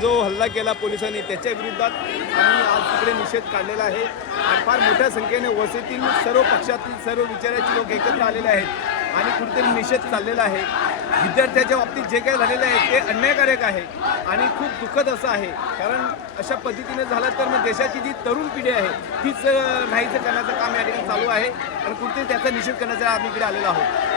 जो हल्ला केला पोलिसांनी त्याच्या विरोधात आम्ही आज तिकडे निषेध काढलेला आहे आणि फार मोठ्या संख्येने वसईतील सर्व पक्षातील सर्व विचाराचे लोक एकत्र आलेले आहेत आणि कुठेतरी निषेध चाललेला आहे। विद्यार्थ्याच्या बाबतीत जे काही झालेलं आहे ते अन्यायकारक आहे आणि खूप दुःखद असं आहे, कारण अशा पद्धतीने झालं तर मग देशाची जी तरुण पिढी आहे तीच नाहीचं करण्याचं काम या ठिकाणी चालू आहे आणि कुठेतरी त्याचा निषेध करण्याचा आम्ही इकडे आलेलो आहोत।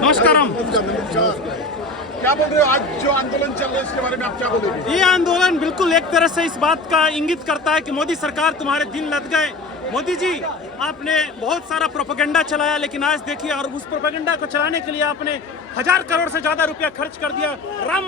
नमस्कार। क्या बोल रहे हो? आज जो आंदोलन चल रहा है इसके बारे में आप क्या बोलोगे? ये आंदोलन बिल्कुल एक तरह से इस बात का इंगित करता है कि मोदी सरकार तुम्हारे दिन लग गए। मोदी जी, आपने बहुत सारा प्रोपेगेंडा चलाया, लेकिन आज देखिए और उस प्रोपेगेंडा को चलाने के लिए आपने 1000 करोड़ से ज्यादा रुपया खर्च कर दिया। राम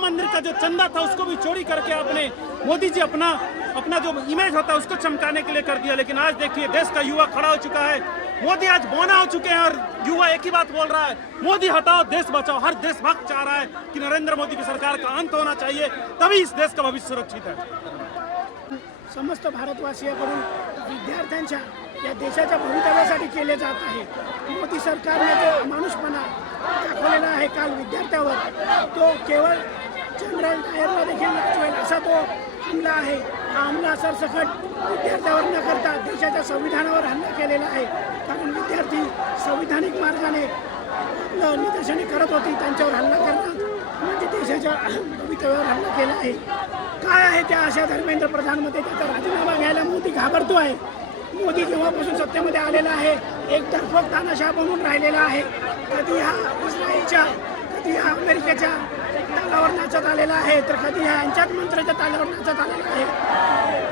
मंदिर का जो चंदा था उसको भी चोरी करके आपने मोदी जी अपना जो इमेज होता है उसको चमकाने के लिए कर दिया। लेकिन आज देखिए देश का युवा खड़ा हो चुका है, मोदी आज बौना हो चुके हैं और युवा एक ही बात बोल रहा है, मोदी हटाओ देश बचाओ। हर देशभक्त चाह रहा है कि नरेंद्र मोदी की सरकार का अंत होना चाहिए, तभी इस देश का भविष्य सुरक्षित है। समस्त भारतवासियांकडून विद्यार्थ्यांच्या या देशाच्या भवितव्यासाठी केले जात आहे। मोदी सरकारने जो माणूसपणा दाखवलेला आहे काल विद्यार्थ्यावर, तो केवळ जनरल डायरला देखील लाचवेल असा तो हमला आहे। हा हमला सरसकट विद्यार्थ्यावर न करता देशाच्या संविधानावर हल्ला केलेला आहे, कारण विद्यार्थी संविधानिक मार्गाने आपलं निदर्शने करत होती, त्यांच्यावर हल्ला करणं म्हणजे देशाच्या भवितव्यावर हल्ला केला आहे। काय आहे त्या अशा धर्मेंद्र प्रधानमध्ये त्याचा राजीनामा घ्यायला मोदी घाबरतो आहे। मोदी जेव्हापासून सत्तेमध्ये आलेला आहे एक तरफक तानाशाह बनून राहिलेला आहे। कधी हा इस्रायलच्या, कधी हा अमेरिकेच्या तालावर नाचत आलेला आहे, तर कधी हा यांच्याच मंत्र्याच्या तालावर नाचत आलेला आहे।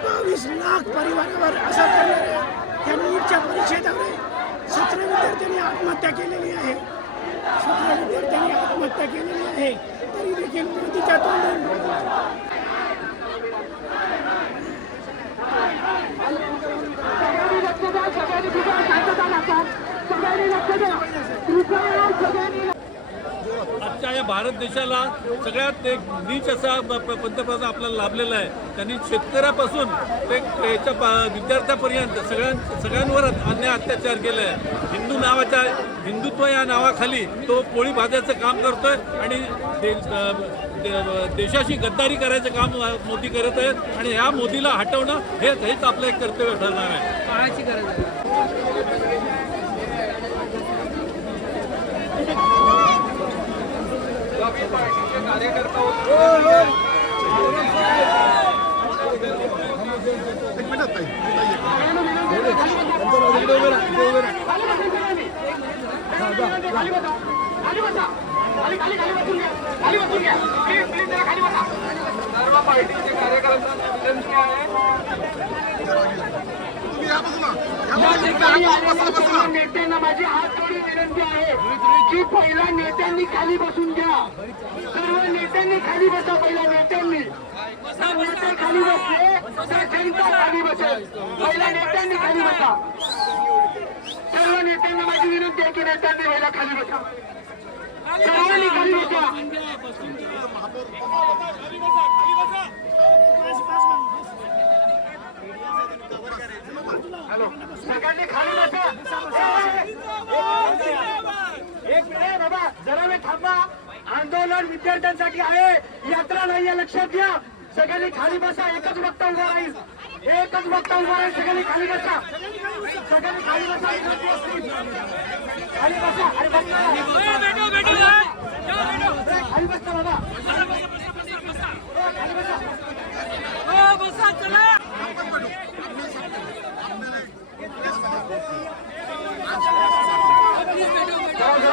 22 लाख परिवारावर असर करणाऱ्या या नीटच्या परीक्षेद्वारे 17 विद्यार्थ्यांनी आत्महत्या केलेली आहे। 17 विद्यार्थ्यांनी आत्महत्या केलेली आहे, तरी देखील मोदीच्या तोंडून आजच्या या भारत देशाला सगळ्यात एक नीच असा पंतप्रधान आपल्याला लाभलेला आहे. त्यांनी शेतकऱ्यापासून ते विद्यार्थ्यापर्यंत सगळ्यांवर अन्याय अत्याचार केला आहे. हिंदुत्व या नावाखाली तो पोळी भाजायचं काम करतोय आणि देशाशी गद्दारी करायचं काम मोदी करत आहेत आणि ह्या मोदीला हटवणं हेच आपलं एक कर्तव्य ठरणार आहे. काळाची गरज आहे. सर्व पार्टीचे कार्यकर्त्यांना विनंती आहे. तुम्ही या बाजूला नेत्यांना माझी हात जोडून विनंती आहे की पहिला नेत्यांनी खाली बसून घ्या. सर्व नेत्यांनी खाली बसा. पहिल्या नेत्यांनी नेते खाली बसले तर जनता खाली बसेल. पहिल्या नेत्यांनी खाली बसा. सर्व नेत्यांना माझी विनंती आहे की नेत्यांनी पहिला खाली बसा. सर्वांनी खाली बसा. हॅलो, सगळ्यांनी खाली बसा. एक मिनिट बाबा, जरा वेळ थांबा. आंदोलन विद्यार्थ्यांसाठी आहे, यात्रा नाहीये, लक्षात घ्या. सगळ्यांनी खाली बसा. एकच वक्ता उभा राहील. एकच वक्ता उभा राहील. सगळ्यांनी खाली बसा. सगळ्यांनी खाली बसा. खाली बसा. अरे बसा. खाली बसता बाबा. खाली बसा.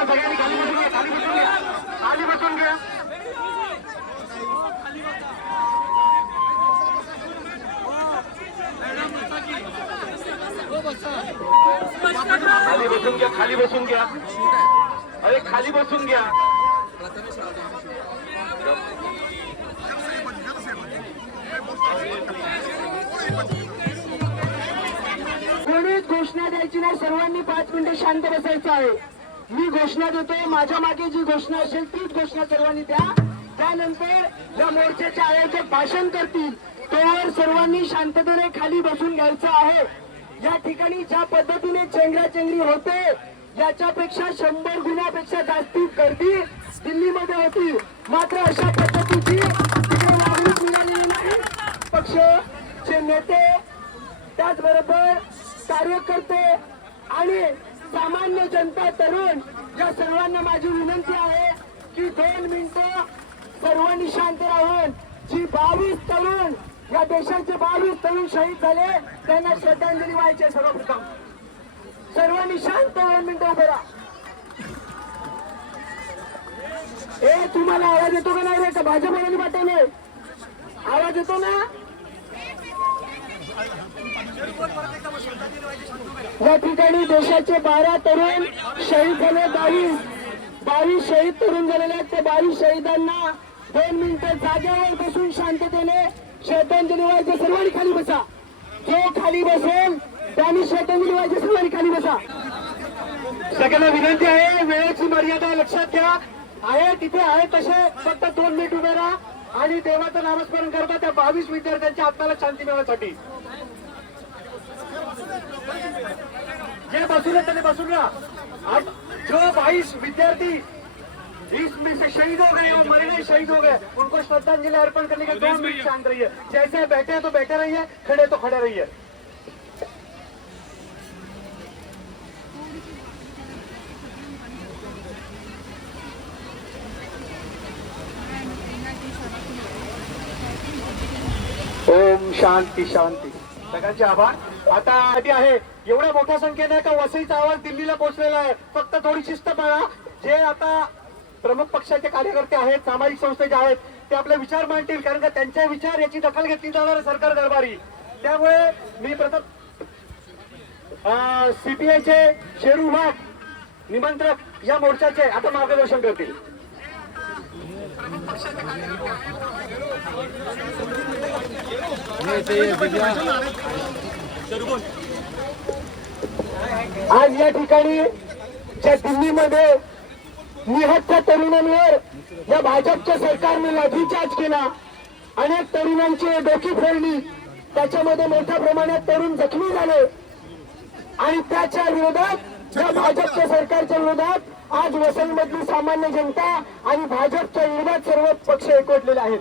सगळ्यांनी खाली बसून घ्या. खाली बसून घ्या. खाली बसून घ्या. खाली बसून घ्या. खाली बसून घ्या. अरे खाली बसून घ्या. कोणीच घोषणा द्यायची नाही. सर्वांनी 5 मिनिटं शांत बसायचं आहे. मी घोषणा देतोय. माझ्या मागे जी घोषणा असेल तीच घोषणा सर्वांनी द्या. त्यानंतर या मोर्चाचे आयोजक भाषण करतील. तोवर सर्वांनी शांततेने खाली बसून घ्यायचं आहे. या ठिकाणी ज्या पद्धतीने चेंगराचेंगरी होते याच्यापेक्षा 100 गुणापेक्षा जास्ती गर्दी दिल्लीमध्ये होती. मात्र अशा पद्धतीची तिथे वागणूक मिळालेली नाही. पक्षाचे नेते, त्याचबरोबर कार्यकर्ते आणि सामान्य जनता, तरुण, या सर्वांना माझी विनंती आहे की 2 मिनिटं सर्वांनी शांत राहून जी 22 तरुण, या देशाचे 22 तरुण शहीद झाले त्यांना श्रद्धांजली व्हायची. सर्वप्रथम सर्वांनी शांत 2 मिनिटं उभे राहा. तुम्हाला आवाज येतो का नाही रे? का भाजपवाल्यांनी पाठवले? आवाज येतो ना? या ठिकाणी देशाचे 12 तरुण शहीद झाले. 22 शहीद तरुण झालेले आहेत. ते 22 शहीदांना 2 मिनिटं जागेवर बसून शांततेने श्रद्धांजली व्हायची. सर्वांनी खाली बसा. जो खाली बसेल त्यांनी श्रद्धांजली व्हायची. सर्वांनी खाली बसा. सगळ्यांना विनंती आहे, वेळेची मर्यादा लक्षात घ्या. आहे तिथे आहे तसे फक्त 2 मिनिट उभे राहा आणि देवाचं नामस्मरण करता त्या 22 विद्यार्थ्यांच्या आत्म्याला शांती मिळवण्यासाठी. जे बसून है त्यांनी बसून राहा. अब जो 22 विद्यार्थी इसमें से शहीद हो गए और मरने शहीद हो गए, उनको श्रद्धांजलि अर्पण करने के 2 मिनट शांत रहिए. जैसे बैठे हैं तो बैठे रहिए, खड़े तो खड़े रहिए. ओम शांती शांती. सगळ्यांचे आभार. आता आधी आहे एवढ्या मोठ्या संख्येने का वसईचा आवाज दिल्लीला पोहोचलेला आहे. फक्त थोडी शिस्त पाळा. जे आता प्रमुख पक्षाचे कार्यकर्ते आहेत, सामाजिक संस्थेचे आहेत, ते आपले विचार मांडतील, कारण का त्यांचे विचार याची दखल घेतली जाणार सरकार दरबारी. त्यामुळे मी प्रथम सीपीआयचे शेरू वाघ निमंत्रक या मोर्चाचे आता मार्गदर्शन करतील. आज या ठिकाणी ज्या दिल्लीमध्ये निहत्या तरुणांवर या भाजपच्या सरकारने लाठीचार्ज केला, अनेक तरुणांची डोकी फोडली, त्याच्यामध्ये मोठ्या प्रमाणात तरुण जखमी झाले आणि त्याच्या विरोधात या भाजपच्या सरकारच्या विरोधात आज वसईमधली सामान्य जनता आणि भाजपच्या विरोधात सर्व पक्ष एकवटलेले आहेत.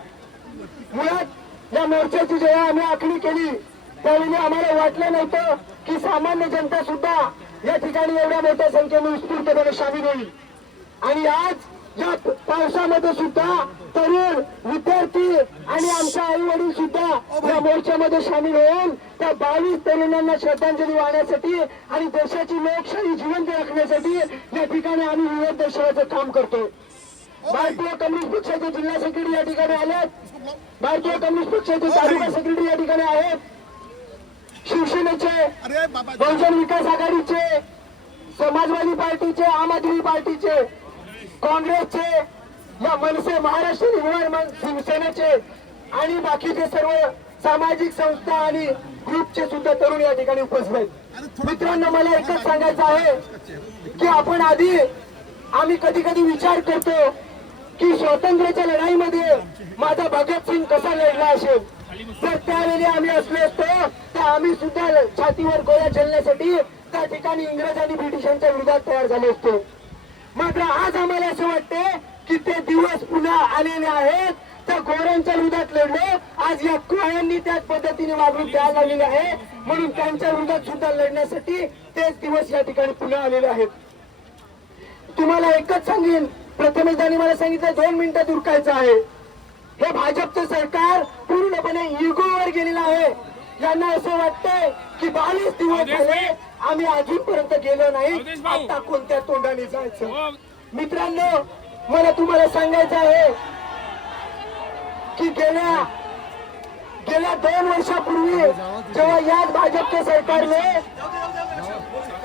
मुळात या मोर्चाची जेव्हा आम्ही आखणी केली त्यावेळी आम्हाला वाटलं नव्हतं की सामान्य जनता सुद्धा या ठिकाणी एवढ्या मोठ्या संख्येने उत्स्फूर्तपणे सामील होईल. आणि आज या पावसामध्ये सुद्धा तरुण विद्यार्थी आणि आमच्या आई वडील सुद्धा या मोर्चामध्ये सामील होऊन त्या 22 तरुणांना श्रद्धांजली वाहण्यासाठी आणि देशाची लोकशाही जिवंत राखण्यासाठी या ठिकाणी आम्ही विरोध दर्शवायचं काम करतोय. भारतीय कम्युनिस्ट पक्षाचे जिल्हा सेक्रेटरी या ठिकाणी आलेत, भारतीय कम्युनिस्ट पक्षाचे तालुका सेक्रेटरी या ठिकाणी आहेत, शिवसेनेचे, बहुजन विकास आघाडीचे, समाजवादी पार्टीचे, आम आदमी पार्टीचे, काँग्रेसचे, या मनसे महाराष्ट्र निर्माण शिवसेनेचे आणि बाकीचे सर्व सामाजिक संस्था आणि ग्रुपचे सुद्धा तरुण या ठिकाणी उपस्थित आहेत. मित्रांनो, मला एकच सांगायचं आहे की आपण आम्ही कधी कधी विचार करतो की स्वातंत्र्याच्या लढाईमध्ये माझा भगतसिंग कसा लढला असेल. जर त्यावेळी आम्ही असलो असतो तर आम्ही सुद्धा छातीवर गोळ्या चलण्यासाठी त्या ठिकाणी इंग्रज आणि ब्रिटिशांच्या विरोधात तयार झालो असतो. मात्र आज आम्हाला असं वाटते की ते दिवस पुन्हा आलेले आहेत. त्या गोऱ्यांच्या विरोधात लढलो, आज या कोळ्यांनी त्याच पद्धतीने वागणूक द्यायला लागलेली आहे, म्हणून त्यांच्या विरोधात सुद्धा लढण्यासाठी तेच दिवस या ठिकाणी पुन्हा आलेले आहेत. तुम्हाला एकच सांगेन, प्रथमेश दानी मला सांगितलं 2 मिनिटात उरकायचं आहे. हे भाजपचं सरकार पूर्णपणे इगोवर गेलेलं आहे. यांना असं वाटतंय की 22 दिवस झाले आम्ही अजूनपर्यंत गेलो नाही, आता कोणत्या तोंडाने जायचं. मित्रांनो, मला तुम्हाला सांगायचं आहे की गेल्या 2 वर्षापूर्वी जेव्हा याच भाजपच्या सरकारने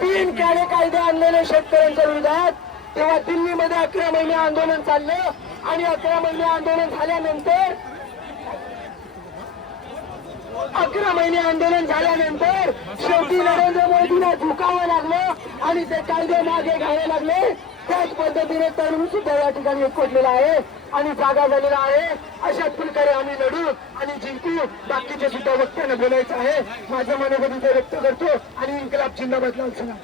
3 काळे कायदे आणलेले शेतकऱ्यांच्या विरोधात, तेव्हा दिल्लीमध्ये 11 महिने आंदोलन चाललं आणि 11 महिने आंदोलन झाल्यानंतर 11 महिने आंदोलन झाल्यानंतर शेवटी नरेंद्र मोदींना झुकावं लागलं आणि ते कायदे मागे घ्यायला लागले. त्याच पद्धतीने तरुण सुद्धा या ठिकाणी एकवटलेला आहे आणि जागा झालेला आहे. अशाच प्रकारे आम्ही लढू आणि जिंकू. बाकीचे सुद्धा वक्त्यांना बोलायचं आहे. माझं मनोगत इथे व्यक्त करतो आणि इन्कलाब जिंदाबाद लाल सलाम.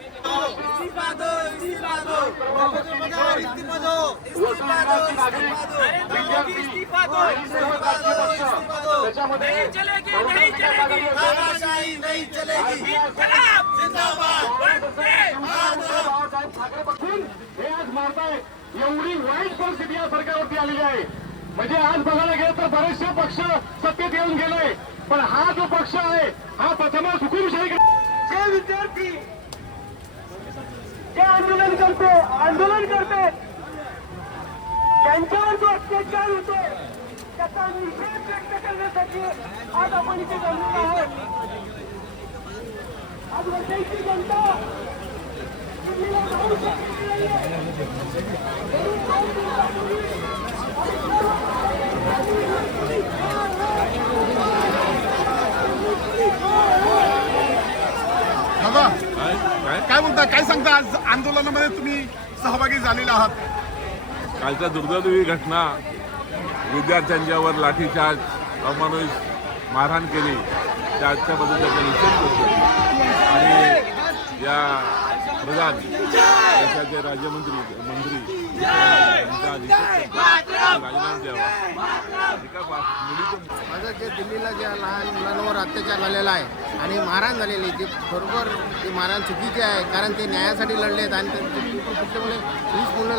हे आज मारताय, एवढी वाईट परिस्थिती या सरकारवरती आलेली आहे. म्हणजे आज बघायला गेलं तर बरेचसे पक्ष सत्तेत येऊन गेले, पण हा जो पक्ष आहे हा प्रथमच हुकुमशाही. जे विद्यार्थी जे आंदोलन करते त्यांच्यावर जो अत्याचार होतो त्याचा निषेध व्यक्त करण्यासाठी आज आपण इथे जमलेलो आहोत. आज वसईची जनता दिल्लीला जाऊ शकत नाहीये. दादा, काय बोलता, काय सांगता? आज आंदोलनामध्ये तुम्ही सहभागी झालेला आहात. कालच्या दुर्दैवी घटना, विद्यार्थ्यांच्यावर लाठीचार्ज, अमानुष मारहाण केली, त्याच्याबद्दल त्याचा निषेध करतो आणि या प्रधान देशाचे राज्यमंत्री यांचा राजीनामा द्यावा. माझं जे दिल्लीला ज्या लहान मुलांवर अत्याचार झालेला आहे आणि मारहाण झालेली, जी बरोबर ती मारहाण चुकीची आहे, कारण ते न्यायासाठी लढलेत आणि त्यामुळे 20 मुलं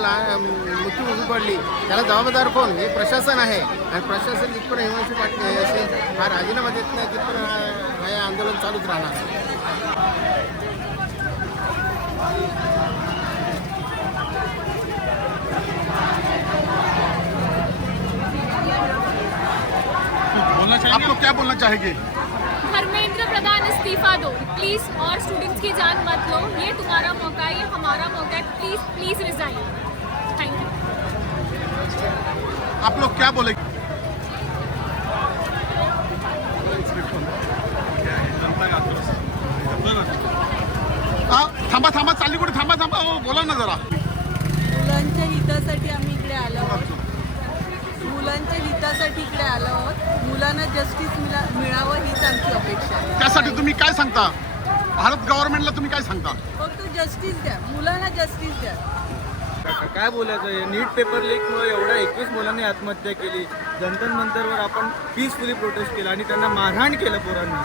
मृत्यूमुखी पडली. त्याला जबाबदार कोण? हे प्रशासन आहे आणि प्रशासन जिथपर्यंत हिमांशू पाटील असेल हा राजीनामा देत नाही तिथपर्यंत हे आंदोलन चालूच राहणार. आप लोग क्या बोलना चाहेंगे? धर्मेंद्र प्रधान इस्तीफा दो प्लीज, और स्टूडेंट्स की जान मत लो. ये तुम्हारा मौका है, ये हमारा मौका है. Please please resign. Thank you. आप लोग क्या बोलेंगे? थांबा चालली कुठे? थांबा बोला ना जरा. मुलांच्या हितासाठी त्याच्यासाठी आम्ही इकडे आलो आहोत. मुलांच्या हितासाठी इकडे आलो आहोत. मुलांना जस्टिस मिळावं हीच आमची अपेक्षा आहे. त्यासाठी तुम्ही काय सांगता? भारत गव्हर्नमेंटला तुम्ही काय सांगता? फक्त जस्टिस द्या, मुलांना जस्टिस द्या. काय बोलायचं आहे? नीट पेपर लीकमुळे एवढ्या 21 मुलांनी आत्महत्या केली. जंतर मंतरवर आपण पीसफुली प्रोटेस्ट केला आणि त्यांना मारहाण केलं पोरांना.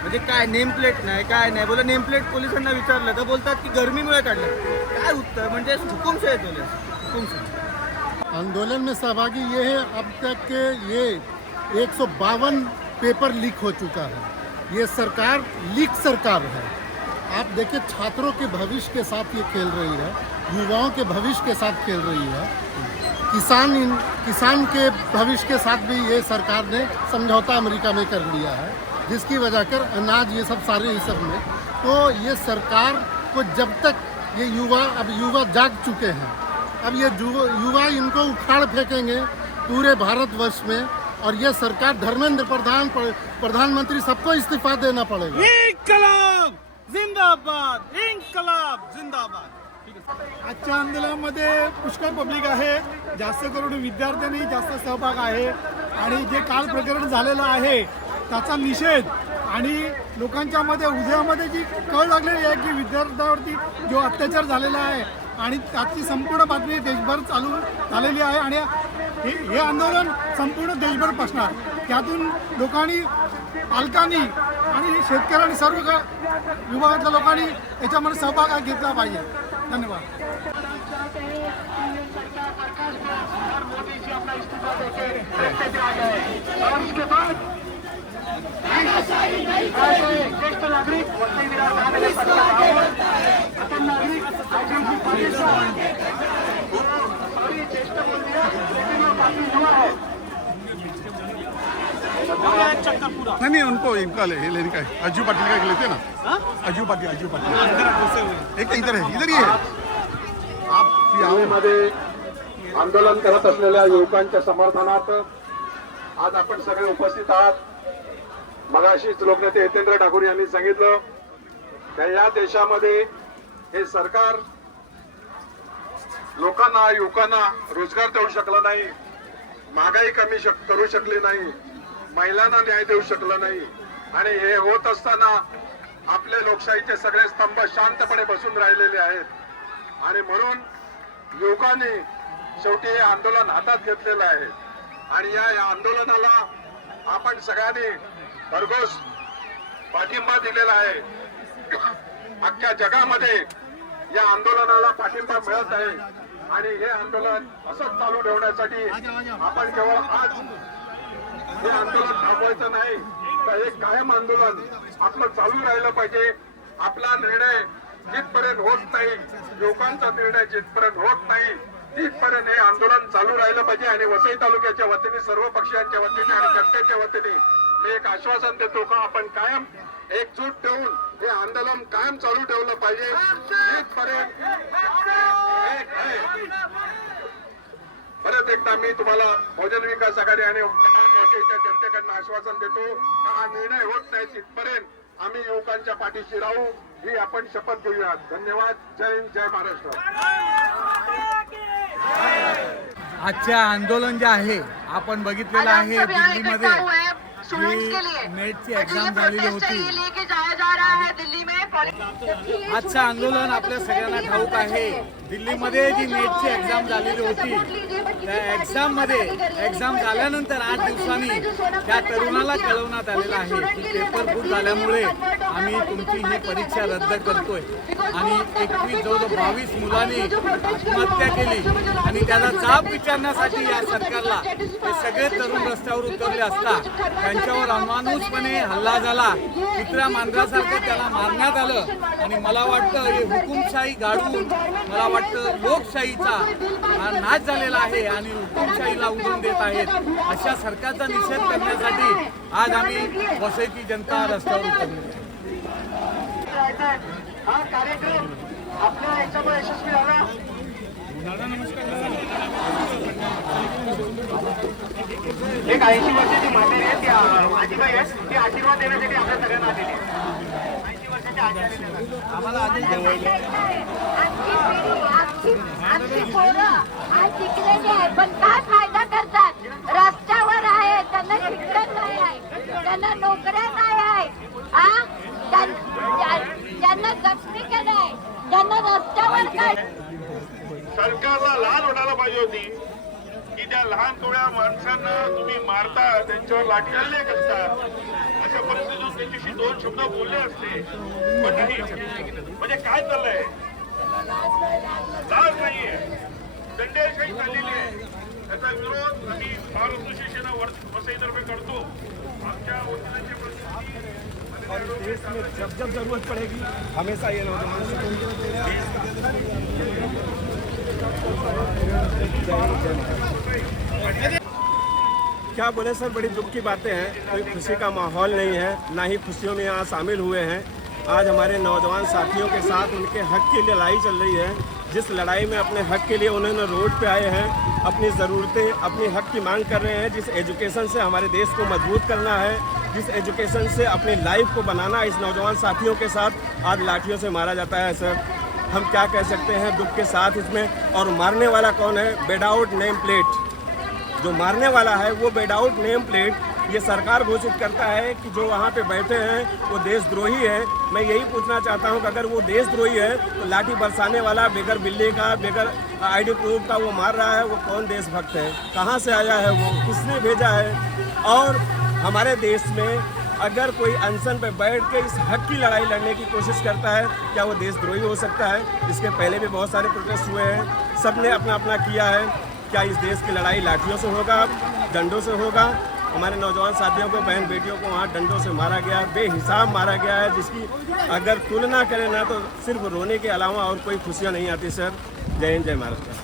म्हणजे काय नेम प्लेट नाही, काय नाही. बोला नेम प्लेट पोलिसांना विचारलं तर बोलतात की गर्मीमुळे काढलं. काय उत्तर? म्हणजे हुकुमशाही बोले हुकुमशाही. आंदोलन में सहभागी ये है, अब तक के ये 152 पेपर लीक हो चुका है. ये सरकार लीक सरकार है. आप देखिए छात्रों के भविष्य के साथ ये खेल रही है, युवाओं के भविष्य के साथ खेल रही है. किसान के भविष्य के साथ भी ये सरकार ने समझौता अमेरिका में कर लिया है, जिसकी वजह कर अनाज ये सब सारे इस सब में. तो ये सरकार को जब तक ये युवा जाग चुके हैं, अब ये युवा इनको उखाड़ फेंकेंगे पूरे भारतवर्ष में. और ये सरकार धर्मेंद्र प्रधानमंत्री सबको इस्तीफा देना पड़ेगा. इन्कलाब जिंदाबाद, इन्कलाब जिंदाबाद. आजच्या आंदोलनामध्ये पुष्कळ पब्लिक आहे, जास्त करून विद्यार्थ्यांनी जास्त सहभाग आहे आणि जे काल प्रकरण झालेलं आहे त्याचा निषेध आणि लोकांच्या मध्ये हृदयामध्ये जी कळ लागलेली आहे की विद्यार्थ्यांवरती जो अत्याचार झालेला आहे आणि त्याची संपूर्ण बातमी देशभर चालू झालेली आहे आणि हे आंदोलन संपूर्ण देशभर पसरणार. त्यातून लोकांनी, पालकांनी आणि शेतकऱ्यांनी सर्व विभागातल्या लोकांनी याच्यामध्ये सहभाग घेतला पाहिजे. धन्यवाद. ज्येष्ठ नागरिक नहीं उनको इनका ये लेने का है. अज्जू पाटिल का लेते हैं ना. अज्जू पाटिल एक इधर है, इधर ही है. आप मध्ये आंदोलन करत असलेल्या युवकांच्या समर्थनार्थ आज आपण सगळे उपस्थित आहात. मगाशीच लोकनेते हितेंद्र ठाकूर यांनी सांगितलं की या देशामध्ये हे सरकार लोकांना, युवकांना रोजगार देऊ शकला नाही, महागाई कमी करू शकली नाही, महिलांना न्याय देऊ शकलं नाही. आणि हे होत असताना आपले लोकशाहीचे सगळे स्तंभ शांतपणे बसून राहिलेले आहेत. आणि म्हणून युवकांनी शेवटी हे आंदोलन हातात घेतलेलं आहे आणि या आंदोलनाला आपण सगळ्यांनी भरघोस पाठिंबा दिलेला आहे. अख्ख्या जगामध्ये या आंदोलनाला पाठिंबा मिळत आहे आणि हे आंदोलन असंच चालू ठेवण्यासाठी आपण केवळ आज हे आंदोलन थांबवायचं नाही तर एक कायम आंदोलन आपलं चालू राहिलं पाहिजे. आपला निर्णय जिथपर्यंत होत नाही, लोकांचा निर्णय जिथपर्यंत होत नाही तिथपर्यंत हे आंदोलन चालू राहिलं पाहिजे. आणि वसई तालुक्याच्या वतीने, सर्व पक्षांच्या वतीने आणि जनतेच्या वतीने मी एक आश्वासन देतो का आपण कायम एकजूट ठेवून हे आंदोलन कायम चालू ठेवलं पाहिजे जिथपर्यंत. परत एकदा मी तुम्हाला बहुजन विकास आघाडी आणि वसईच्या जनतेकडनं आश्वासन देतो हा निर्णय होत नाही तिथपर्यंत आम्ही युवकांच्या पाठीशी राहू ही आपण शपथ घेऊयात. धन्यवाद. जय हिंद, जय महाराष्ट्र. आजच्या आंदोलन जे आहे आपण बघितलेलं आहे दिल्लीमध्ये नेटची एक्झाम झालेली होती. आजचं आंदोलन आपल्या सगळ्यांना ठाऊक आहे. दिल्लीमध्ये जी नेटची एक्झाम झालेली होती त्या एक्झाम झाल्यानंतर 8 दिवसांनी त्या तरुणाला कळवण्यात आलेलं आहे की पेपर फूट झाल्यामुळे आम्ही तुमची ही परीक्षा रद्द करतोय. आणि 21 जवळजवळ 22 मुलांनी आत्महत्या केली आणि त्याचा जाब विचारण्यासाठी या सरकारला हे सगळे तरुण रस्त्यावर उतरले असता त्यांच्यावर अमानुषपणे हल्ला झाला. कुत्र्या मांजरासारखं त्याला मारण्यात आलं. आणि मला वाटतं हे हुकुमशाही गाडून मला वाटतं लोकशाहीचा हा नाश झालेला आहे आणि हुकुमशाहीला उडवून देत आहेत. अशा सरकारचा निषेध करण्यासाठी आज आम्ही वसईची जनता रस्त्यावर उतरली. हा कार्यक्रम आपल्या याच्यामुळे यशस्वी झाला. एक 80 वर्षाची म्हातारी आहे, ती आजीबाई आहे, ती आशीर्वाद देण्यासाठी आपल्या सगळ्यांना आलेली आहे. 80 वर्षाची आजी आम्हाला आधी आमची पोरं आज शिकलेली आहे पण काय फायदा करतात? रस्त्यावर आहे, त्यांना शिक्षण नाही आहे, त्यांना नोकऱ्या नाही आहे, त्यांना जखमी केलंय, त्यांना रस्त्यावर काय. सरकारला लाज वाटायला पाहिजे होती की त्या लहान थोड्या माणसांना तुम्ही मारता, त्यांच्यावर लाठीहल्ले करता. अशा परिस्थितीतून त्यांच्याशी 2 शब्द बोलले असते, पण नाही. म्हणजे काय चाललंय? लाज नाहीये, दंडेशाही चाललेली आहे. त्याचा विरोध आम्ही महाराष्ट्र शिवसेना वसईतर्फे करतो. आमच्या वकिलांच्या जब जब जरूरत पड़ेगी हमेशा ये नौजवान क्या बोले सर, बड़ी दुख की बातें हैं। कोई खुशी का माहौल नहीं है, ना ही खुशियों में यहाँ शामिल हुए हैं। आज हमारे नौजवान साथियों के साथ उनके हक की लड़ाई चल रही है। जिस लड़ाई में अपने हक के लिए उन्होंने रोड पे आए हैं, अपनी ज़रूरतें, अपनी हक की मांग कर रहे हैं। जिस एजुकेशन से हमारे देश को मजबूत करना है, जिस एजुकेशन से अपनी लाइफ को बनाना, इस नौजवान साथियों के साथ आज लाठियों से मारा जाता है। सर हम क्या कह सकते हैं दुख के साथ इसमें। और मारने वाला कौन है? Without name plate. जो मारने वाला है वो विदाउट नेम प्लेट, ये सरकार घोषित करता है कि जो वहाँ पे बैठे हैं वो देशद्रोही है। मैं यही पूछना चाहता हूँ कि अगर वो देशद्रोही है तो लाठी बरसाने वाला बेगर बिल्ली का, बेगर आईडी प्रूफ का वो मार रहा है, वो कौन देशभक्त है? कहाँ से आया है वो? किसने भेजा है? और हमारे देश में अगर कोई अनशन पे बैठ के इस हक की लड़ाई लड़ने की कोशिश करता है, क्या वो देशद्रोही हो सकता है? इसके पहले भी बहुत सारे प्रोटेस्ट हुए हैं, सब ने अपना अपना किया है। क्या इस देश की लड़ाई लाठियों से होगा, डंडों से होगा? हमारे नौजवान साथियों को, बहन बेटियों को वहाँ डंडों से मारा गया, बेहिसाब मारा गया है, जिसकी अगर तुलना करें ना तो सिर्फ रोने के अलावा और कोई खुशियाँ नहीं आती। सर जय हिंद, जय महाराष्ट्र।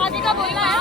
आगे का बोलना है।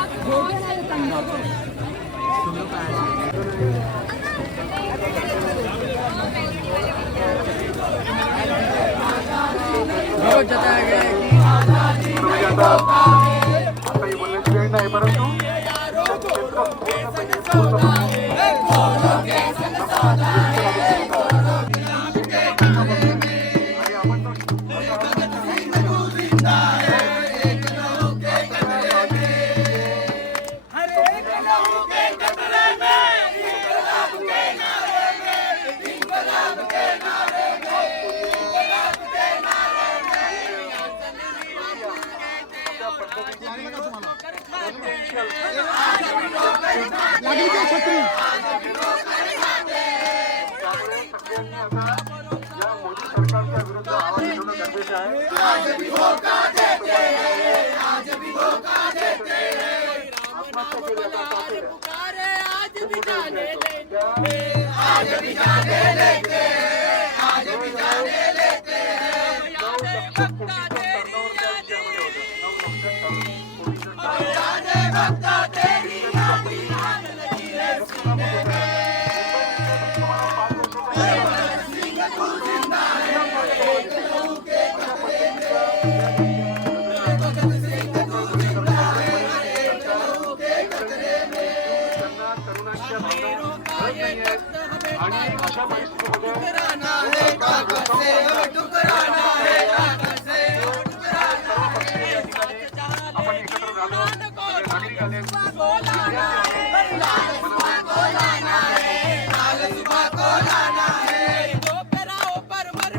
पर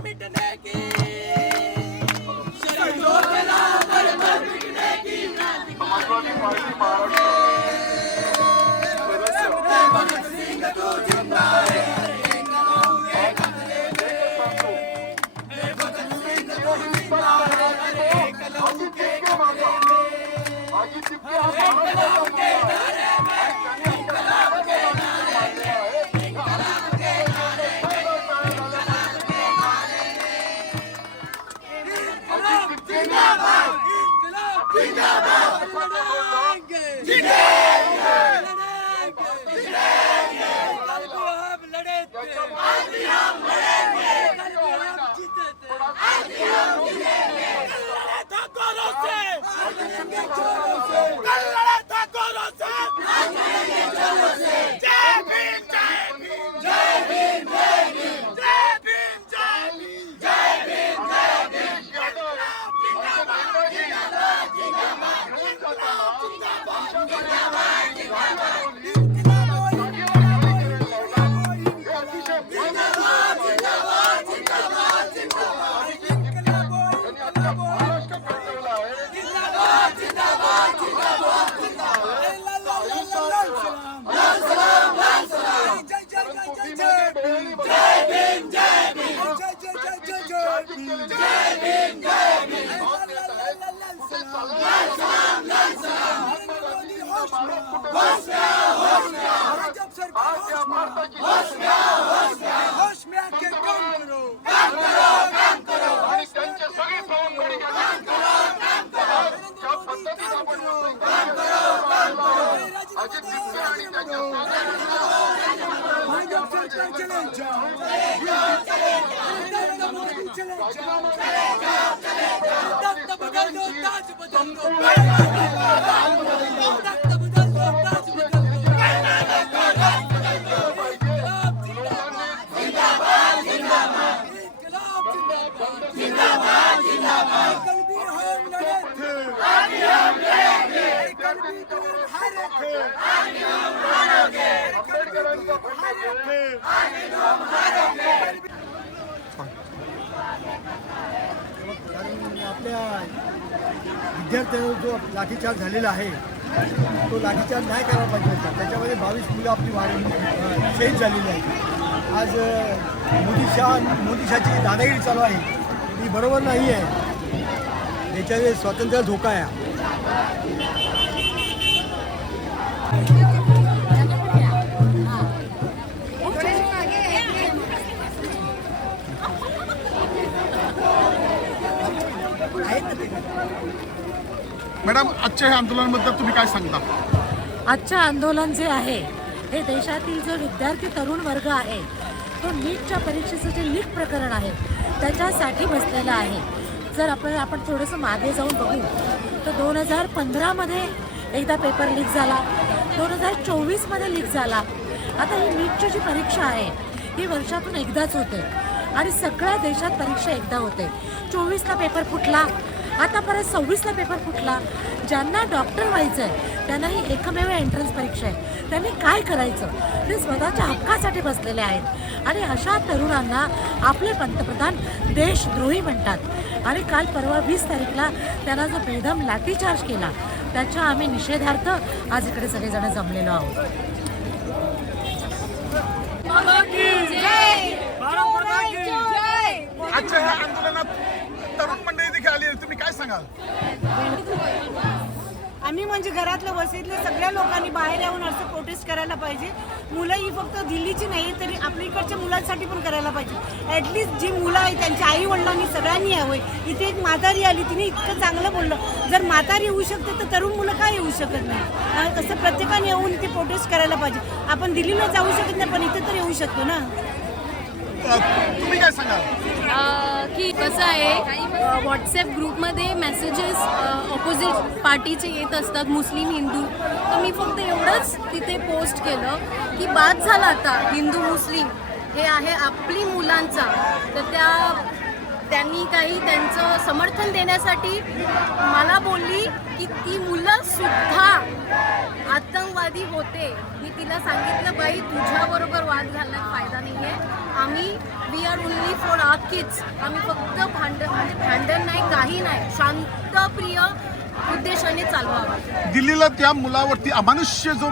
आपल्या विद्यार्थ्यांवर जो लाठीचार्ज झालेला आहे तो लाठीचार्ज नाही करायला पाहिजे होता. त्याच्यामध्ये 22 मुलं आपली शहीद झालेली आहे. आज मोदी शहाची दादागिरी चालू आहे, ती बरोबर नाही आहे. देशाचे स्वातंत्र्याला धोका आहे. मॅडम, आजच्या ह्या आंदोलनाबद्दल तुम्ही काय सांगता? आजचं आंदोलन जे आहे हे देशातील जो विद्यार्थी तरुण वर्ग आहे तो नीटच्या परीक्षेचं जे लीक प्रकरण आहे त्याच्यासाठी बसलेला आहे. जर आपण थोडंसं मागे जाऊन बघू तर 2015मध्ये एकदा पेपर लीक झाला, 2024मध्ये लीक झाला. आता ही नीटची जी परीक्षा आहे ही वर्षातून एकदाच होते आणि सगळ्या देशात परीक्षा एकदा होते. 24ला पेपर फुटला, आता परत 26ला पेपर फुटला. ज्यांना डॉक्टर व्हायचं आहे त्यांना ही एकमेव एंट्रन्स परीक्षा आहे. त्यांनी काय करायचं? ते स्वतःच्या हक्कासाठी बसलेले आहेत आणि अशा तरुणांना आपले पंतप्रधान देशद्रोही म्हणतात. आणि काल परवा 20 तारीखला त्यांना जो बेदम लाठीचार्ज केला त्याच्या आम्ही निषेधार्थ आज इकडे सगळेजण जमलेलो आहोत. आजच्या ह्या आंदोलनात तरुण मंडळी देखील आली आहे, तुम्ही काय सांगाल? आम्ही म्हणजे घरातल्या वस्तीतल्या सगळ्या लोकांनी बाहेर येऊन असं प्रोटेस्ट करायला पाहिजे. मुलं ही फक्त दिल्लीची नाही तरी आपल्या इकडच्या मुलांसाठी पण करायला पाहिजे. ॲटलिस्ट जी मुलं आहेत त्यांच्या आई वडिलांनी सगळ्यांनी यावं. इथे एक म्हातारी आली, तिने इतकं चांगलं बोललं. जर म्हातारी येऊ शकते तर तरुण मुलं काय येऊ शकत नाही? तसं प्रत्येकाने येऊन इथे प्रोटेस्ट करायला पाहिजे. आपण दिल्लीला जाऊ शकत नाही पण इथे तर येऊ शकतो ना. तुम्ही काय सांगाल? की कसं आहे व्हॉट्सॲप ग्रुपमध्ये मेसेजेस ऑपोजिट पार्टीचे येत असतात, मुस्लिम हिंदू. तर मी फक्त एवढंच तिथे पोस्ट केलं की बाद झाला आता हिंदू मुस्लिम हे आहे आपली मुलांचा. तर त्यांनी काही त्यांचं समर्थन देण्यासाठी मला बोलली की ती मुलं सुद्धा आतंकवादी होते. मी तिला सांगितलं बाई तुझ्याबरोबर वाद घालण्यात फायदा नाही आहे. We are only for our kids. आम्ही फक्त भांडण नाही, काही नाही, शांतप्रिय उद्देशाने चालवावा. दिल्लीला त्या मुलावरती अमानुष्य जो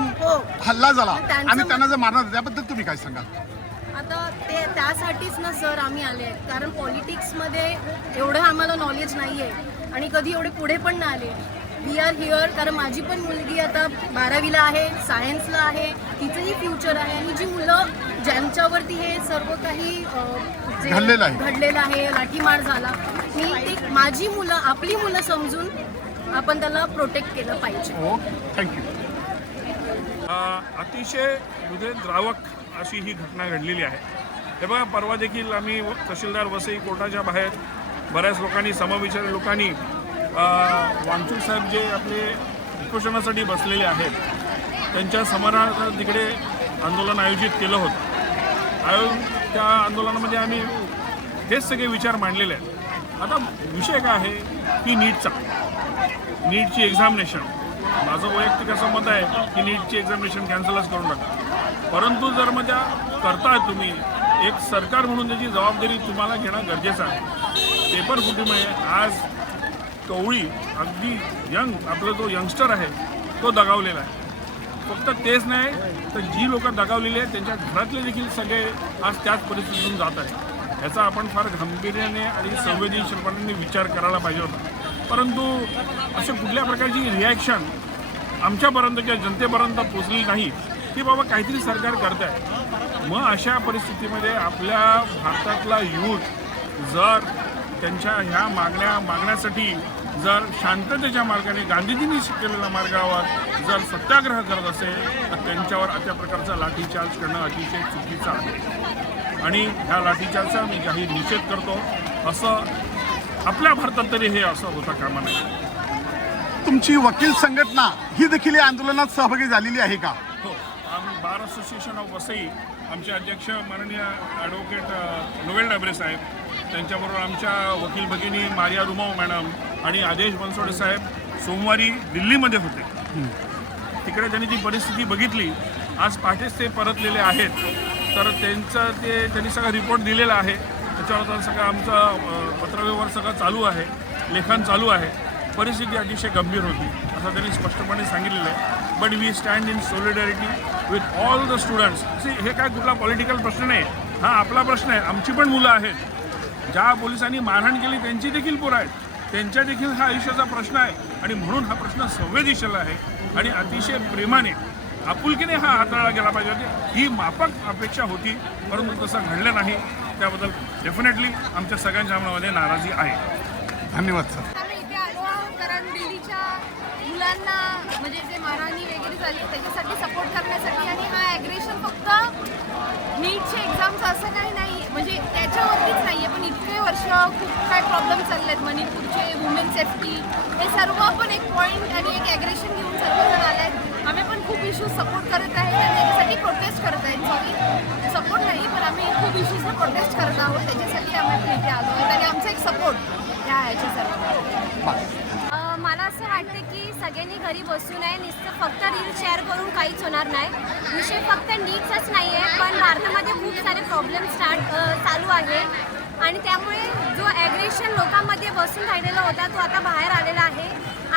हल्ला झाला त्यांचं- आणि त्यांना जर मारणार त्याबद्दल तुम्ही काय सांगाल? आता ते त्यासाठीच ना सर आम्ही आले आहेत, कारण पॉलिटिक्समध्ये एवढं आम्हाला नॉलेज नाही आहे आणि कधी एवढे पुढे पण नाही आले. वी आर हिअर कारण माझी पण मुलगी आता 12वीला आहे, सायन्सला आहे, तिचंही फ्युचर आहे आणि जी मुलं ज्यांच्यावरती हे सर्व काही जे घडलेलं आहे, लाठीमार झाला, मी ते माझी मुलं आपली मुलं समजून आपण त्याला प्रोटेक्ट केलं पाहिजे. थँक्यू. अतिशय हृदयद्रावक अशी ही घटना घडलेली आहे. हे बघा, परवा देखील आम्ही तहसीलदार वसई कोर्टाच्या बाहेर बऱ्याच लोकांनी, समविचारी लोकांनी, वांचूर साहेब जे आपले उपोषणासाठी बसलेले आहेत त्यांच्या समोरात तिकडे आंदोलन आयोजित केलं होतं. त्या आंदोलनामध्ये आम्ही हेच सगळे विचार मांडलेले आहेत. आता विषय काय आहे की नीटची एक्झामिनेशन, माझं वैयक्तिक असं मत आहे की नीटची एक्झामिनेशन कॅन्सलच करून टाका. परंतु जर मग त्या करताय तुम्ही, एक सरकार म्हणून त्याची जबाबदारी तुम्हाला घेणं गरजेचं आहे. पेपर फुटीमुळे आज कवळी अगदी आपला जो यंगस्टर आहे तो दगावलेला आहे. फक्त तेच नाही तर जी लोक दगावलेली आहेत त्यांच्या घरातले देखील सगळे आज त्याच परिस्थितीतून जात आहेत. ह्याचा आपण फार गांभीर्याने आणि संवेदनशीलपणाने विचार करायला पाहिजे होता. परंतु अशा कुठल्या प्रकारची रिॲक्शन आमच्यापर्यंत किंवा जनतेपर्यंत पोचली नाही की बाबा काहीतरी सरकार करत आहे. मग अशा परिस्थितीमध्ये आपल्या भारतातला यूथ जर त्यांच्या ह्या मागण्यासाठी जर शांततेच्या मार्गाने गांधीजींनी शिकलेल्या मार्गावर जर सत्याग्रह करत असेल तर त्यांच्यावर अशा प्रकारचा लाठीचार्ज करणं अतिशय चुकीचं आहे आणि ह्या लाठीचार्जचा मी जाहीर निषेध करतो. असं आपल्या भारतात तरी हे असं होता कामा नये. तुमची वकील संघटना ही देखील या आंदोलनात सहभागी झालेली आहे का? हो, आम्ही बार असोसिएशन ऑफ वसई, आमचे अध्यक्ष माननीय ॲडव्होकेट नोवेल डाबरे साहेब, त्यांच्याबरोबर आमच्या वकील भगिनी मारिया रुमाव मॅडम आणि आदेश बनसोडे साहेब सोमवारी दिल्लीमध्ये होते. तिकडे त्यांनी ती परिस्थिती बघितली. आज पहाटेच ते परतलेले आहेत. तर त्यांनी सगळा रिपोर्ट दिलेला आहे. त्याच्यावर सगळं आमचं पत्रव्यवहार सगळं चालू आहे, लेखन चालू आहे. परिस्थिती अतिशय गंभीर होती असं त्यांनी स्पष्टपणे सांगितलेलं आहे. But we stand in solidarity with all the students. हे काय कुठला पॉलिटिकल प्रश्न नाही, हा आपला प्रश्न आहे. आमची पण मुलं आहेत. ज्या पोलिसांनी मारहाण केली त्यांची देखील पोरं आहेत, त्यांच्या देखील हा आयुष्याचा प्रश्न आहे आणि म्हणून हा प्रश्न संवेदनशील आहे आणि अतिशय प्रेमाने, आपुलकीने हा हाताळला गेला पाहिजे. ही माफक अपेक्षा होती, परंतु तसं घडलं नाही. त्याबद्दल डेफिनेटली आमच्या सगळ्यांच्या मनामध्ये नाराजी आहे. धन्यवाद सर. आम्ही इथे आलो आहोत कारण दिल्लीच्या मुलांना म्हणजे जे मारहाणी वगैरे झाली त्याच्यासाठी सपोर्ट करण्यासाठी. आणि हा ॲग्रेशन फक्त नीटच्या एक्झामचं असं काही नाही, म्हणजे त्याच्यावरतीच नाही आहे, पण इतके वर्ष खूप काय प्रॉब्लेम चालले आहेत. मणिपूरचे वुमेन सेफ्टी हे सर्व पण एक पॉईंट आणि एक ॲग्रेशन घेऊन सर्वजण आले आहेत. आम्ही पण खूप इश्यूज सपोर्ट करत आहेत आणि त्याच्यासाठी प्रोटेस्ट करत आहेत. सॉरी, सपोर्ट नाही, पण आम्ही खूप इश्यूजला प्रोटेस्ट करत आहोत. त्याच्यासाठी आम्ही इथे आलो आहेत आणि आमचा एक सपोर्ट ह्या ह्याच्यासाठी. मला असं वाटतं की सगळ्यांनी घरी बसून आहे, नुसतं फक्त रील शेअर करून काहीच होणार नाही. विषय फक्त नीटचाच नाही आहे, पण भारतामध्ये खूप सारे प्रॉब्लेम चालू आहे आणि त्यामुळे जो ॲग्रेशन लोकांमध्ये बसून राहिलेला होता तो आता बाहेर आलेला आहे.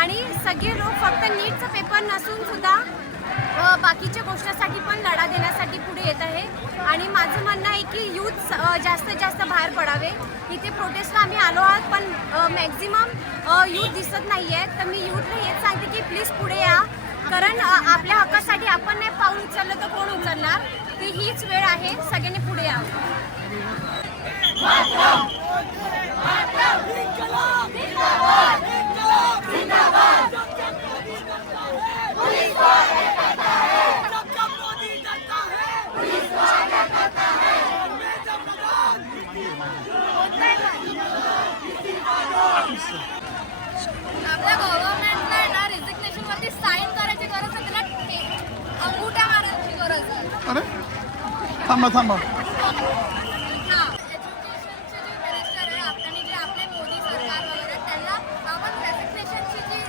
आणि सगळे लोक फक्त नीटचा पेपर नसून सुद्धा बाकीच्या गोष्टीसाठी पण लढा देण्यासाठी पुढे येत आहे. आणि माझं म्हणणं आहे की यूथ जास्तीत जास्त बाहेर पडावे. इथे प्रोटेस्टला आम्ही आलो आहोत, पण मॅक्झिमम यूथ दिसत नाही आहे. तर मी यूथला हेच सांगते की प्लीज पुढे या, कारण आपल्या हक्कासाठी आपण नाही पाऊल उचललं तर कोण उचलणार. ती हीच वेळ आहे, सगळ्यांनी पुढे या. आपल्या गव्हर्नमेंटला ना रेझिग्नेशनवरती साईन करायची गरज आहे, त्याला अंगुठा मारायची गरज आहे. अरे थांबा. एज्युकेशनचे जे मिनिस्टर आहे आणि जे आपले मोदी सरकार वगैरे त्यांना आपण रेझिग्नेशनची जी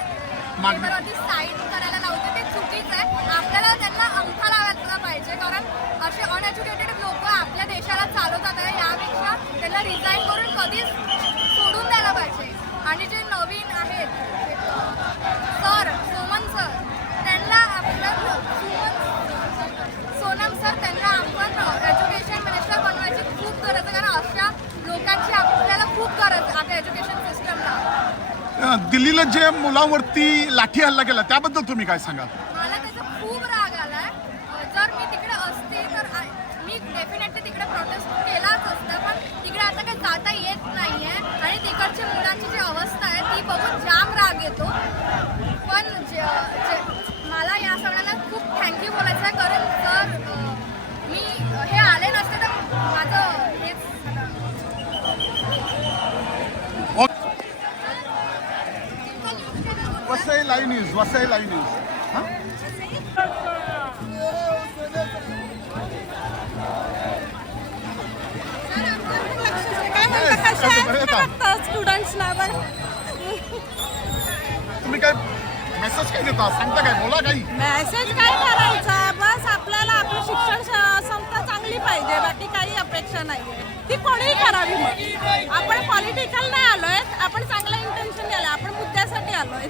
पेपरवरती साईन करायला लावते ते चुकीचं आहे. आपल्याला त्यांना अंगठा लावायला पाहिजे, कारण असे अनएज्युकेटेड लोक आपल्या देशाला चालवतात आहे. यापेक्षा त्यांना रिझाईन करून कधीच सोडून द्यायला पाहिजे. आणि जे नवीन आहेत दिल्लीला जे मुलांवरती लाठी हल्ला केला त्याबद्दल तुम्ही काय सांगाल? मला त्याचा खूप राग आलाय. जर मी तिकडे असते तर मी डेफिनेटली तिकडे प्रोटेस्ट केलाच असता, पण तिकडे आता काही जाता येत नाहीये आणि तिकडच्या मुलांची जी अवस्था आहे ती बघून जाम राग येतो. पण मला या सगळ्यांना खूप थँक्यू बोलायचं आहे, कारण जर मी हे आले नसते तर माझं हेच Vasai live news, Vasai live news. स्टुडंट्सना पण तुम्ही काय मेसेज काय देता, सांगता काय, बोला काही? मेसेज काय करायचा, बस आपल्याला आपलं शिक्षण संस्था चांगली पाहिजे, बाकी काही अपेक्षा नाहीये. ती कोणीही करावी. मग आपण पॉलिटिकल नाही आलोय, आपण चांगल्या इंटेन्शन आलोय, आपण मुद्द्यासाठी आलोय.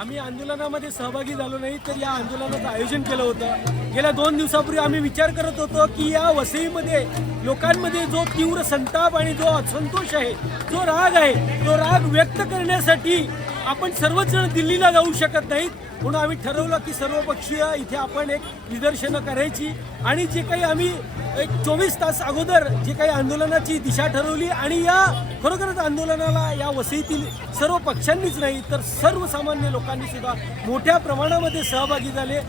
आम्ही आंदोलनामध्ये सहभागी झालो नाही, तर या आंदोलनाचं आयोजन केलं होतं. गेल्या 2 दिवसापूर्वी आम्ही विचार करत होतो की या वसईमध्ये लोकांमध्ये जो तीव्र संताप आणि जो असंतोष आहे, जो राग आहे, तो राग व्यक्त करण्यासाठी आपण सर्वच जण दिल्लीला जाऊ शकत नाहीत. म्हणून आम्ही ठरवलं की सर्वपक्षीय इथे आपण एक निदर्शनं करायची आणि जे काही आम्ही एक 24 तास अगोदर जे काही आंदोलनाची दिशा ठरवली आणि या खरोखरच आंदोलनाला या वसईतील सर्व पक्षांनीच नाही तर सर्वसामान्य लोकांनी सुद्धा मोठ्या प्रमाणामध्ये सहभागी झाले.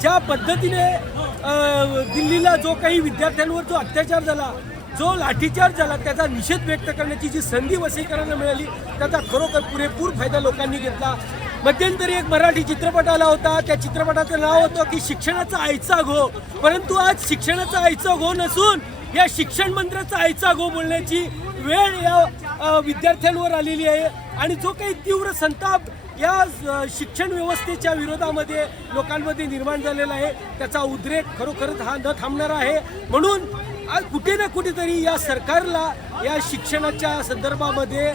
ज्या पद्धतीने दिल्लीला जो काही विद्यार्थ्यांवर जो अत्याचार झाला, जो लाठीचार्ज झाला, त्याचा निषेध व्यक्त करण्याची जी संधी वसईकरांना मिळाली त्याचा खरोखर पुरेपूर फायदा लोकांनी घेतला. मध्यंतरी एक मराठी चित्रपट आला होता, त्या चित्रपटाचं नाव होतं की शिक्षणाचा आईचा घो, परंतु आज शिक्षणाचा आईचा घो नसून या शिक्षण मंत्र्याचा आईचा घो बोलण्याची वेळ या विद्यार्थ्यांवर आलेली आहे. आणि जो काही तीव्र संताप या शिक्षण व्यवस्थेच्या विरोधामध्ये लोकांमध्ये निर्माण झालेला आहे त्याचा उद्रेक खरोखरच हा न थांबणारा आहे. म्हणून आज कुठे ना कुठेतरी या सरकारला या शिक्षणाच्या संदर्भामध्ये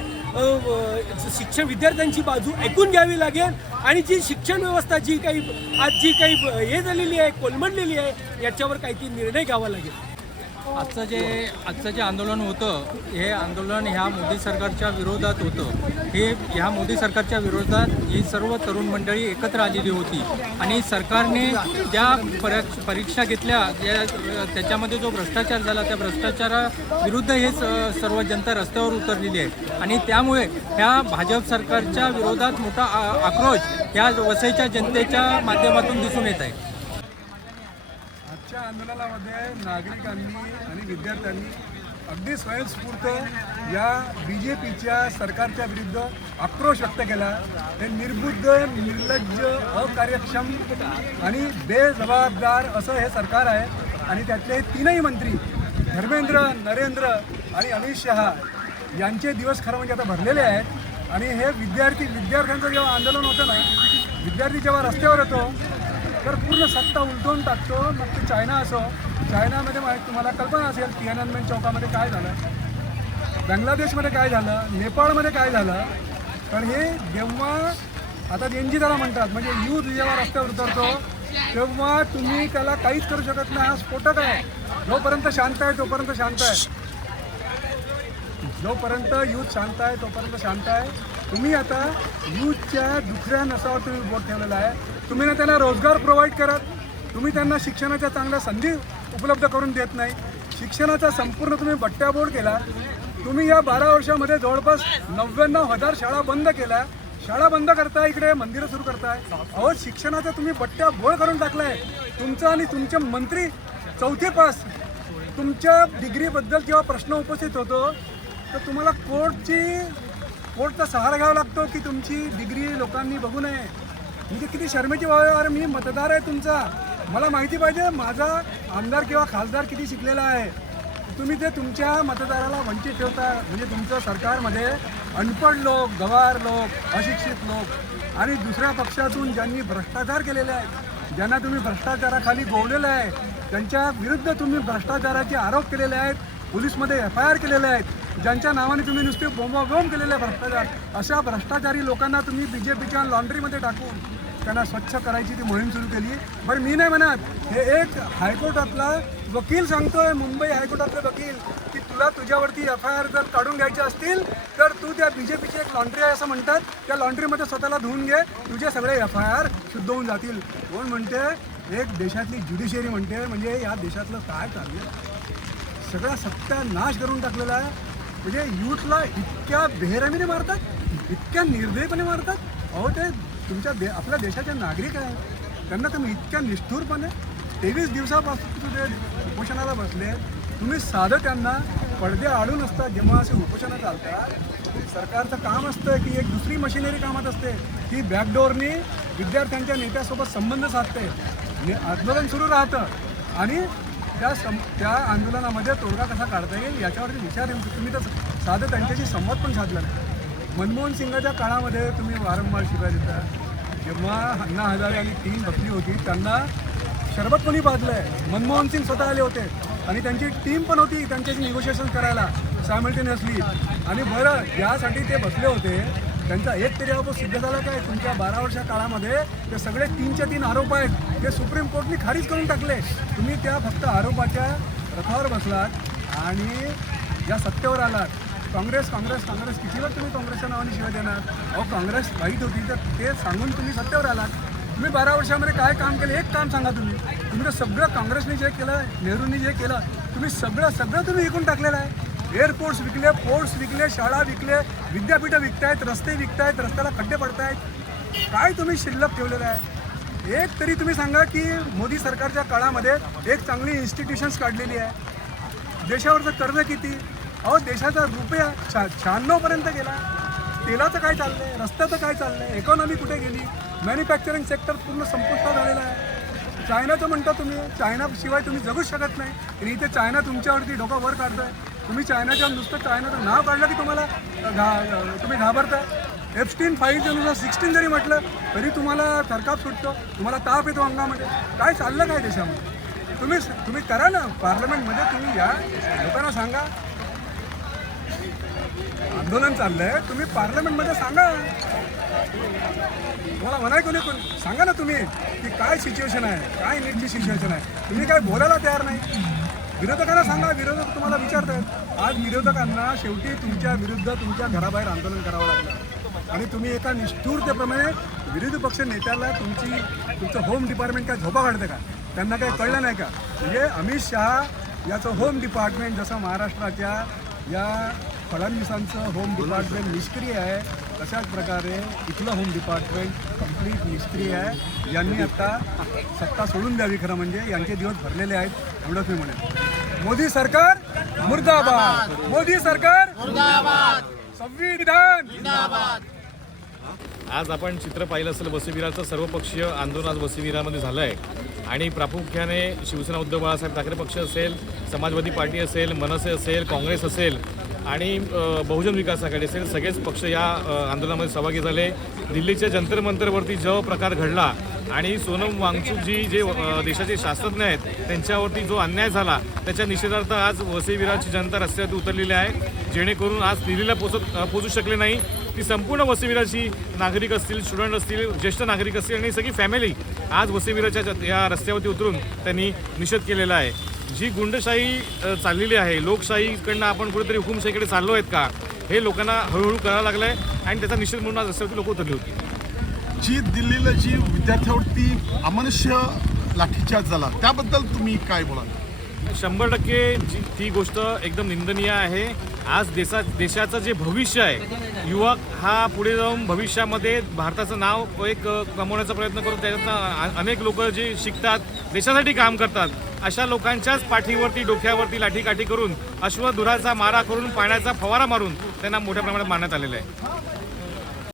शिक्षण विद्यार्थ्यांची बाजू ऐकून घ्यावी लागेल आणि जी शिक्षण व्यवस्था जी काही हे झालेली आहे, कोलमडलेली आहे, याच्यावर काहीतरी निर्णय घ्यावा लागेल. आजचं जे आंदोलन होतं, हे आंदोलन ह्या मोदी सरकारच्या विरोधात होतं. ह्या मोदी सरकारच्या विरोधात ही सर्व तरुण मंडळी एकत्र आलेली होती आणि सरकारने ज्या परीक्षा घेतल्या त्याच्यामध्ये जो भ्रष्टाचार झाला त्या भ्रष्टाचाराविरुद्ध हे सर्व जनता रस्त्यावर उतरलेली आहे आणि त्यामुळे ह्या भाजप सरकारच्या विरोधात मोठा आक्रोश ह्या वसईच्या जनतेच्या माध्यमातून दिसून येत आहे. आजच्या आंदोलनामध्ये नागरिकांनी आणि विद्यार्थ्यांनी अगदी स्वयंस्फूर्त या BJPच्या सरकारच्या विरुद्ध आक्रोश व्यक्त केला. हे निर्बुद्ध, निर्लज्ज, अकार्यक्षम आणि बेजबाबदार असं हे सरकार आहे आणि त्यातले 3ही मंत्री धर्मेंद्र, नरेंद्र आणि अमित शहा यांचे दिवस खरं म्हणजे आता भरलेले आहेत. आणि हे विद्यार्थ्यांचं जेव्हा आंदोलन होतं ना, विद्यार्थी जेव्हा रस्त्यावर येतो तर पूर्ण सत्ता उलटवून टाकतो. मग ते चायना असो, चायनामध्ये तुम्हाला कल्पना असेल तियाननमेन चौकामध्ये काय झालं, बांगलादेशमध्ये काय झालं, नेपाळमध्ये काय झालं. पण हे जेव्हा आता जेनजी त्याला म्हणतात, म्हणजे यूथ जेव्हा रस्त्यावर उतरतो तेव्हा तुम्ही त्याला काहीच करू शकत नाही. हा स्फोटक आहे. जोपर्यंत शांत आहे तोपर्यंत शांत आहे, जोपर्यंत यूथ शांत आहे तोपर्यंत शांत आहे. तुम्ही आता यूथच्या दुसऱ्या नसावर तुम्ही बोट ठेवलेला आहे. तुम्ही ना त्यांना रोजगार प्रोव्हाइड करत, तुम्ही त्यांना शिक्षणाच्या चांगल्या संधी उपलब्ध करून देत नाही. शिक्षणाचा संपूर्ण तुम्ही बट्ट्याबोळ केला. तुम्ही या 12 वर्षामध्ये जवळपास 99,000 शाळा बंद केल्या. शाळा बंद करताय, इकडे मंदिरं सुरू करताय. अहो, शिक्षणाचा तुम्ही बट्ट्याबोळ करून टाकलाय. तुमचं आणि तुमचे मंत्री 4थी पास. तुमच्या डिग्रीबद्दल जेव्हा प्रश्न उपस्थित होतो तर तुम्हाला कोर्टचा सहारा घ्यावा लागतो की तुमची डिग्री लोकांनी बघू नये. म्हणजे किती शर्मेची बाब आहे. अरे मी मतदार आहे तुमचा, मला माहिती पाहिजे माझा आमदार किंवा खासदार किती शिकलेला आहे. तुम्ही ते तुमच्या मतदाराला वंचित ठेवता. म्हणजे तुमचं सरकारमध्ये अनपढ लोक, गवार लोक, अशिक्षित लोक आणि दुसऱ्या पक्षातून ज्यांनी भ्रष्टाचार केलेले आहेत, ज्यांना तुम्ही भ्रष्टाचाराखाली गोवलेलं आहे, त्यांच्या विरुद्ध तुम्ही भ्रष्टाचाराचे आरोप केलेले आहेत, पोलीसमध्ये FIR केलेले आहेत, ज्यांच्या नावाने तुम्ही नुसते बोंबाबोंब केलेले आहे भ्रष्टाचार, अशा भ्रष्टाचारी लोकांना तुम्ही BJPच्या लॉन्ड्रीमध्ये टाकून त्यांना स्वच्छ करायची ती मोहीम सुरू केली. बरं, मी नाही म्हणत, हे एक हायकोर्टातला वकील सांगतोय, मुंबई हायकोर्टातले वकील, की तुला तुझ्यावरती FIR जर काढून घ्यायचे असतील तर तू त्या BJPची एक लॉन्ड्री आहे असं म्हणतात, त्या लॉन्ड्रीमध्ये स्वतःला धुवून घे, तुझे सगळे FIR शुद्ध होऊन जातील. कोण म्हणते? एक देशातली ज्युडिशियरी म्हणते. म्हणजे या देशातलं काय चाललं, सगळा सत्यानाश करून टाकलेला आहे. म्हणजे यूथला इतक्या बेरहमीने मारतात, इतक्या निर्दयीपणे मारतात. अहो, ते तुमच्या आपल्या देशाचे नागरिक आहेत, त्यांना तुम्ही इतक्या निष्ठुरपणे 23 दिवसापासून ते उपोषणाला बसले. तुम्ही साधं त्यांना पडदे आडून असतात जेव्हा असे उपोषणं चालतात. सरकारचं काम असतं की एक दुसरी मशिनरी कामात असते, की बॅकडोअरनी विद्यार्थ्यांच्या नेत्यासोबत संबंध साधते, आंदोलन सुरू राहतं आणि त्या आंदोलनामध्ये तोडगा कसा काढता येईल याच्यावरती विचार येऊ. तुम्ही तर साधं त्यांच्याशी संवाद पण साधला नाही. मनमोहन सिंगाच्या काळामध्ये तुम्ही वारंवार शिव्या देता. जेव्हा अण्णा हजारे आणि टीम बसली होती त्यांना शरबत कोणी पाजलं आहे? मनमोहन सिंग स्वतः आले होते आणि त्यांची टीम पण होती त्यांच्याशी निगोशिएशन करायला सायमल्टेनियसली. आणि बरं, यासाठी ते बसले होते, त्यांचा एक तरी आरोप सिद्ध झाला काय? तुमच्या 12 वर्षा काळामध्ये ते सगळे 3च्या 3 आरोप आहेत ते सुप्रीम कोर्टने खारिज करून टाकले. तुम्ही त्या फक्त आरोपाच्या रथावर बसलात आणि या सत्तेवर आलात. काँग्रेस किती वेळ तुम्ही काँग्रेसच्या नावाने शिवाय देणार? अहो, काँग्रेस वाईट होती तर ते सांगून तुम्ही सत्तेवर आलात. तुम्ही 12 वर्षामध्ये काय काम केलं? एक काम सांगा. तुम्ही तर सगळं काँग्रेसने जे केलं, नेहरूंनी जे केलं, तुम्ही सगळं तुम्ही विकून टाकलेलं आहे. एअरपोर्ट्स विकले, पोर्ट्स विकले, शाळा विकले, विद्यापीठं विकतायत, रस्ते विकतायत, रस्त्याला खड्डे पडतायत. काय तुम्ही शिल्लक ठेवलेलं आहे? एक तरी तुम्ही सांगा की मोदी सरकारच्या काळामध्ये एक चांगली इन्स्टिट्यूशन्स काढलेली आहे. देशावरचं कर्ज किती? अहो, देशाचा रुपया 96पर्यंत गेला. तेलाचं काय चाललं आहे? रस्त्याचं काय चाललं आहे? इकॉनॉमी कुठे गेली? मॅन्युफॅक्चरिंग सेक्टर पूर्ण संपुष्टात झालेला आहे. चायनाचं म्हणता तुम्ही, चायनाशिवाय तुम्ही जगूच शकत नाही. आणि इथे चायना तुमच्यावरती डोका वर काढतोय. तुम्ही चायनाच्या नुसतं चायनाचं नाव काढलं की तुम्हाला तुम्ही घाबरताय. एप्स्टीन फाईलचं नुसतं 16 जरी म्हटलं तरी तुम्हाला थरकाप सुटतो, तुम्हाला ताप येतो अंगामध्ये. काय चाललं काय देशामध्ये? तुम्ही करा ना पार्लमेंटमध्ये, तुम्ही या लोकांना सांगा आंदोलन चाललंय, तुम्ही पार्लमेंटमध्ये सांगा. तुम्हाला म्हणाय कोणी सांगा ना तुम्ही की काय सिच्युएशन आहे, काय नीटची सिच्युएशन आहे. तुम्ही काय बोलायला तयार नाही. विरोधकांना सांगा, विरोधक तुम्हाला विचारतात. आज विरोधकांना शेवटी तुमच्या विरुद्ध तुमच्या घराबाहेर आंदोलन करावं लागलं आणि तुम्ही एका निष्ठुरतेप्रमाणे विरोधी पक्ष नेत्याला तुमचं होम डिपार्टमेंट काय झोपा काढतं का? त्यांना काही कळलं नाही का? म्हणजे अमित शहा याचं होम डिपार्टमेंट जसं महाराष्ट्राच्या या फडणवीसांचं होम डिपार्टमेंट निष्क्रिय आहे, तशाच प्रकारे इथलं होम डिपार्टमेंट कंप्लीट निष्क्रिय आहे. यांनी आता सत्ता सोडून द्यावी. खरं म्हणजे यांचे दिवस भरलेले आहेत, एवढंच मी म्हणेन. मोदी सरकार मुर्दाबाद, मोदी सरकार मुर्दाबाद, संविधान जिंदाबाद. आज आपण चित्र पाहिलं असेल, वसईविराचं सर्वपक्षीय आंदोलन आज वसईविरामध्ये झालं आहे आणि प्रामुख्याने शिवसेना उद्धव बाळासाहेब ठाकरे पक्ष असेल, समाजवादी पार्टी असेल, मनसे असेल, काँग्रेस असेल आणि बहुजन विकास आघाडी असेल, सगळेच पक्ष या आंदोलनामध्ये सहभागी झाले. दिल्लीच्या जंतर मंतरवरती जो प्रकार घडला आणि सोनम वांगचूक जे देशाचे शास्त्रज्ञ आहेत त्यांच्यावरती जो अन्याय झाला त्याच्या निषेधार्थ आज वसईविराची जनता रस्त्यावरती उतरलेली आहे. जेणेकरून आज दिल्लीला पोहोचू शकले नाही ती संपूर्ण वसईविराची नागरिक असतील, स्टुडंट असतील, ज्येष्ठ नागरिक असतील आणि सगळी फॅमिली आज वसईविराच्या या रस्त्यावरती उतरून त्यांनी निषेध केलेला आहे. जी गुंडशाही चाललेली आहे, लोकशाहीकडनं आपण कुठेतरी हुकुमशाहीकडे चाललो आहेत का, हे लोकांना हळूहळू करावं लागलं आहे आणि त्याचा निषेध म्हणून आज रस्त्यावरती लोक उतरली होती. जी दिल्लीला जी विद्यार्थ्यावरती अमनुष्य लाठीचार्ज झाला त्याबद्दल तुम्ही काय बोलाल? 100% ती गोष्ट एकदम निंदनीय आहे. आज देशाचं जे भविष्य आहे, युवक हा पुढे जाऊन भविष्यामध्ये भारताचं नाव एक कमवण्याचा प्रयत्न करतो. त्याच्यातनं अनेक लोक जे शिकतात, देशासाठी काम करतात, अशा लोकांच्याच पाठीवरती, डोक्यावरती लाठीकाठी करून, अश्वधुराचा मारा करून, पाण्याचा फवारा मारून त्यांना मोठ्या प्रमाणात मारण्यात आलेला आहे.